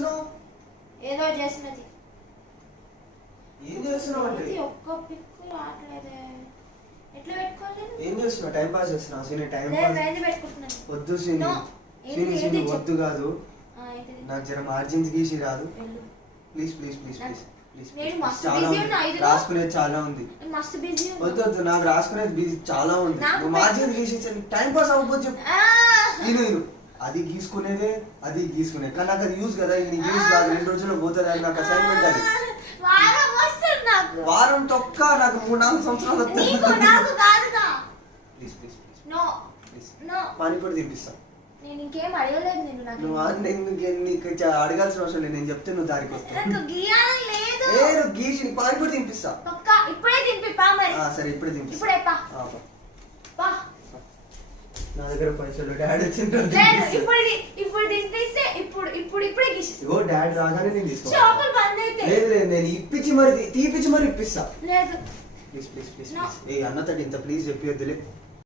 చేస్తున్నావు? ఏదో చేస్తున్నది. ఏం చేస్తున్నావు అంటే ఒక్క పిక్ రావట్లేదే. ఎట్లా పెట్టుకోవాలి? ఏం చేస్తున్నావు? టైం పాస్ చేస్తున్నావు? సీని టైం నేను పాస్ మెహందీ పెట్టుకుంటున్నాను. వద్దు సీని. సీని సీని వద్దు కాదు. నాకు జర మార్జిన్స్ గీసి రాదు. Please please please please please. నేను మస్తు చాలా బిజీ ఉంది. ఉన్నా. రాసుకునేది చాలా ఉంది. మస్తు బిజీ వద్దు వద్దు, నాకు రాసుకునేది బిజీ చాలా ఉంది. నువ్వు మార్జిన్స్ గీసి టైం పాస్ అవ్వకపోతే చెప్పు. నేను అది గీసుకునేదే, అది గీసుకునేది, కానీ నాకు అది యూజ్ కదా. ఇది యూజ్ కాదు, 2 రోజుల్లో పోతుంది. అది నాకు అసైన్మెంట్. అది వారం తొక్క నాకు 3-4 సంవత్సరాలు వస్తుంది. ప్లీజ్ ప్లీజ్ ప్లీజ్ పానీపూరి తినిపిస్తా. నేను ఇంకేం అడగలేదు. నీకు అడగాల్సిన అవసరం లేదు. నేను చెప్తే నువ్వు దారికి వస్తావు. నువ్వు గీసి నీకు పానీపూరి తినిపిస్తా. సరే ఇప్పుడే తినిపిస్తా. నా దగ్గర పైసలు డాడీ డాడీ రాగానే నేను తీసుకో. లేదు లేదు, నేను తీపిచ్చి మరి ఇప్పిస్తా. Please please please please. ఏ అన్నతోటి ఇంత ప్లీజ్ చెప్పి వద్దులే.